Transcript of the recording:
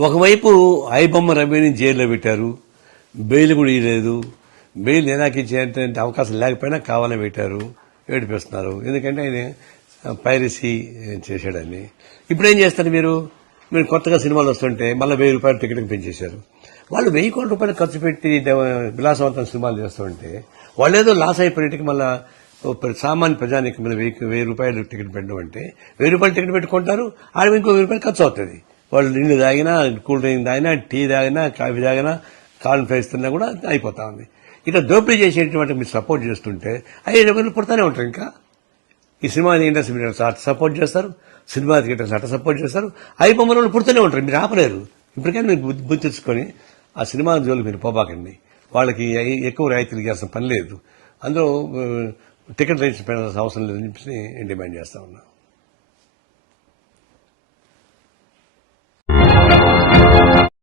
ఒకవైపు ఐబొమ్మ రవిని జైల్లో పెట్టారు బెయిల్ కూడా ఇవ్వలేదు బెయిల్ నేనాకి ఇచ్చే అవకాశం లేకపోయినా కావాలని పెట్టారు. ఏడిపిస్తున్నారు. ఎందుకంటే ఆయన పైరసీ చేశాడని. ఇప్పుడు ఏం చేస్తారు మీరు? మీరు కొత్తగా సినిమాలు వస్తుంటే మళ్ళీ వెయ్యి రూపాయలు టికెట్కి పెంచేశారు. వాళ్ళు వెయ్యి కోట్ల రూపాయలు ఖర్చు పెట్టి విలాసవంతం సినిమాలు చేస్తుంటే వాళ్ళు ఏదో లాస్ అయిపోయినట్టుకి మళ్ళీ సామాన్య ప్రజానికి మీద వెయ్యి వెయ్యి రూపాయలు టికెట్ పెట్టడం అంటే వెయ్యి రూపాయలు టికెట్ పెట్టుకుంటారు ఆడ ఇంకో వెయ్యి రూపాయలు ఖర్చు అవుతుంది. వాళ్ళు నిండు తాగినా కూల్ డ్రింక్ తాగినా టీ తాగినా కాఫీ తాగినా కాల్ ఫ్రైస్తున్నా కూడా అయిపోతా ఉంది. ఇట్లా దోపిడీ చేసేటువంటి మీరు సపోర్ట్ చేస్తుంటే అయ్యే రూపాయలు పుడతానే ఉంటారు ఇంకా. ఈ సినిమా ఇండస్ట్రీ మీరు అట్లా సపోర్ట్ చేస్తారు సినిమా థియేటర్స్ అట్ట సపోర్ట్ చేస్తారు. అవి బొమ్మలు వాళ్ళు పుడుతూనే ఉంటారు మీరు ఆపలేరు. ఇప్పటికైనా మీరు బుద్ధి బుద్ధి తెచ్చుకొని ఆ సినిమా జోలికి మీరు పోబాకండి. వాళ్ళకి ఎక్కువ రాయితీలు చేయాల్సిన పని లేదు. అందులో టికెట్ రేట్స్ పెట్టాల్సిన అవసరం లేదని చెప్పి నేను డిమాండ్ చేస్తా ఉన్నా.